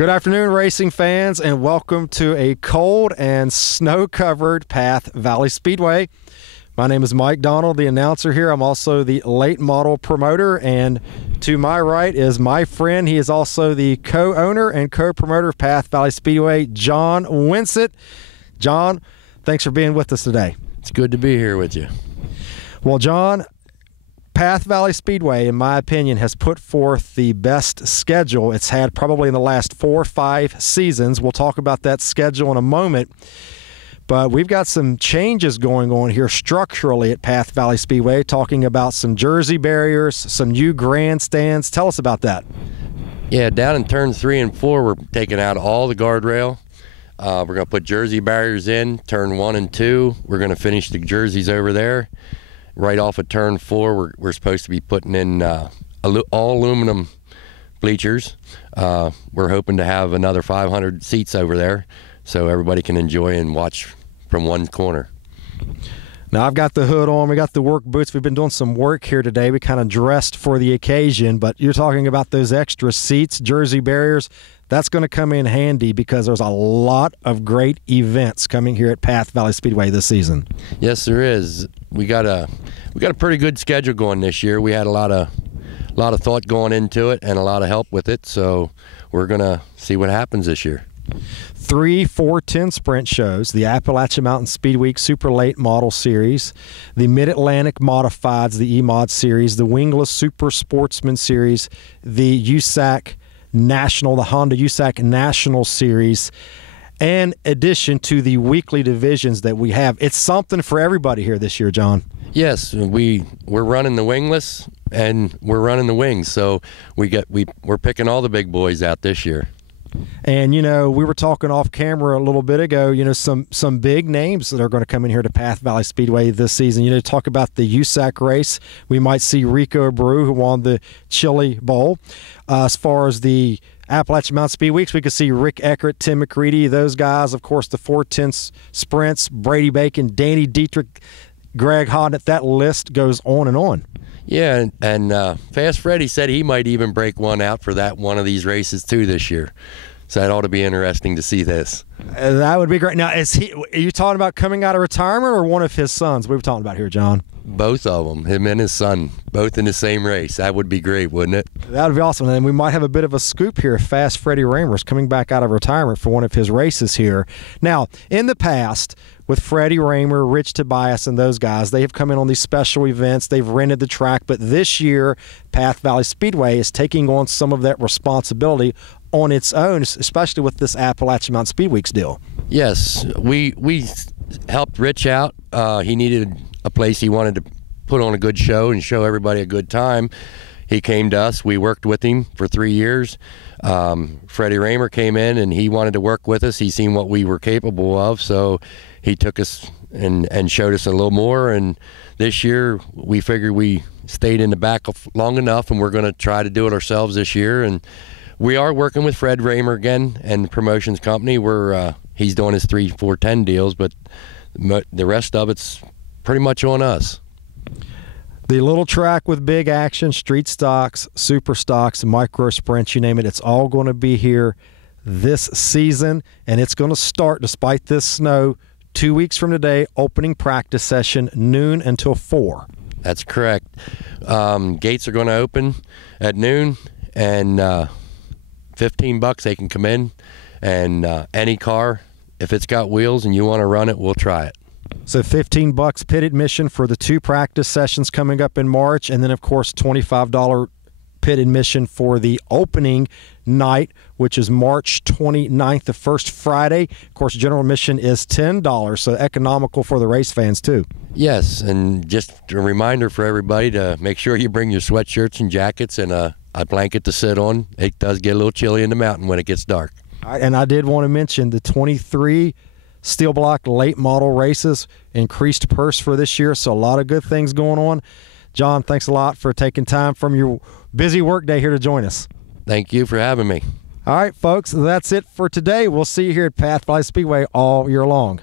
Good afternoon, racing fans, and welcome to a cold and snow-covered Path Valley Speedway. My name is Mike Donald, the announcer here. I'm also the late model promoter, and to my right is my friend. He is also the co-owner and co-promoter of Path Valley Speedway, John Winsett. John, thanks for being with us today. It's good to be here with you. Well, John, Path Valley Speedway, in my opinion, has put forth the best schedule it's had probably in the last 4 or 5 seasons. We'll talk about that schedule in a moment. But we've got some changes going on here structurally at Path Valley Speedway, talking about some jersey barriers, some new grandstands. Tell us about that. Yeah, down in turns 3 and 4, we're taking out all the guardrail. We're going to put jersey barriers in. Turn 1 and 2, we're going to finish the jerseys over there. Right off of turn 4, we're supposed to be putting in all aluminum bleachers. We're hoping to have another 500 seats over there so everybody can enjoy and watch from one corner. Now, I've got the hood on. We got the work boots. We've been doing some work here today. We kind of dressed for the occasion, but you're talking about those extra seats, jersey barriers. That's going to come in handy because there's a lot of great events coming here at Path Valley Speedway this season. Yes, there is. We got a pretty good schedule going this year. We had a lot of thought going into it and a lot of help with it, so we're going to see what happens this year. 3 410 sprint shows, the Appalachian Mountain Speed Week Super Late Model Series, the Mid-Atlantic Modifieds, the E-Mod Series, the Wingless Super Sportsman Series, the USAC National, the Honda USAC National Series, in addition to the weekly divisions that we have. It's something for everybody here this year, John. Yes, we're running the wingless and we're running the wings, so we're picking all the big boys out this year. And, you know, we were talking off camera a little bit ago, you know, some big names that are going to come in here to Path Valley Speedway this season. You know, talk about the USAC race. We might see Rico Brew, who won the Chili Bowl. As far as the Appalachian Mountain Speed Weeks, we could see Rick Eckert, Tim McCready, those guys. Of course, the 410 sprints, Brady Bacon, Danny Dietrich, Greg Hodnett. That list goes on and on. Yeah, and Fast Freddy said he might even break one out for one of these races too this year. So that ought to be interesting to see this. That would be great. Now, are you talking about coming out of retirement or one of his sons? What are we talking about here, John? Both of them, him and his son, both in the same race. That would be great, wouldn't it? That would be awesome. And we might have a bit of a scoop here. Fast Freddie Raymer's coming back out of retirement for one of his races here. Now, in the past, with Freddie Raymer, Rich Tobias, and those guys, they have come in on these special events. They've rented the track. But this year, Path Valley Speedway is taking on some of that responsibility on its own, especially with this Appalachian Mountain Speed Weeks deal. Yes, we helped Rich out. He needed a place he wanted to put on a good show and show everybody a good time. He came to us. We worked with him for 3 years. Freddie Raymer came in and he wanted to work with us. He seen what we were capable of, so he took us and showed us a little more. And this year we figured we stayed in the back long enough, and we're going to try to do it ourselves this year. And we are working with Fred Raymer again and the promotions company. He's doing his 3 410 deals, but the rest of it's pretty much on us. The little track with big action, street stocks, super stocks, micro sprints, you name it, it's all going to be here this season, and it's going to start, despite this snow, 2 weeks from today, opening practice session, noon until 4. That's correct. Gates are going to open at noon, and $15 they can come in, and any car, if it's got wheels and you want to run it, we'll try it. So $15 pit admission for the 2 practice sessions coming up in March, and then of course $25 pit admission for the opening night, which is March 29th, the first Friday. Of course, general admission is $10, so economical for the race fans too. Yes, and just a reminder for everybody to make sure you bring your sweatshirts and jackets and a blanket to sit on. It does get a little chilly in the mountain when it gets dark. All right, and I did want to mention the 23 steel block late model races, increased purse for this year, so a lot of good things going on. John, thanks a lot for taking time from your busy work day here to join us. Thank you for having me. All right, folks, that's it for today. We'll see you here at Path Valley Speedway all year long.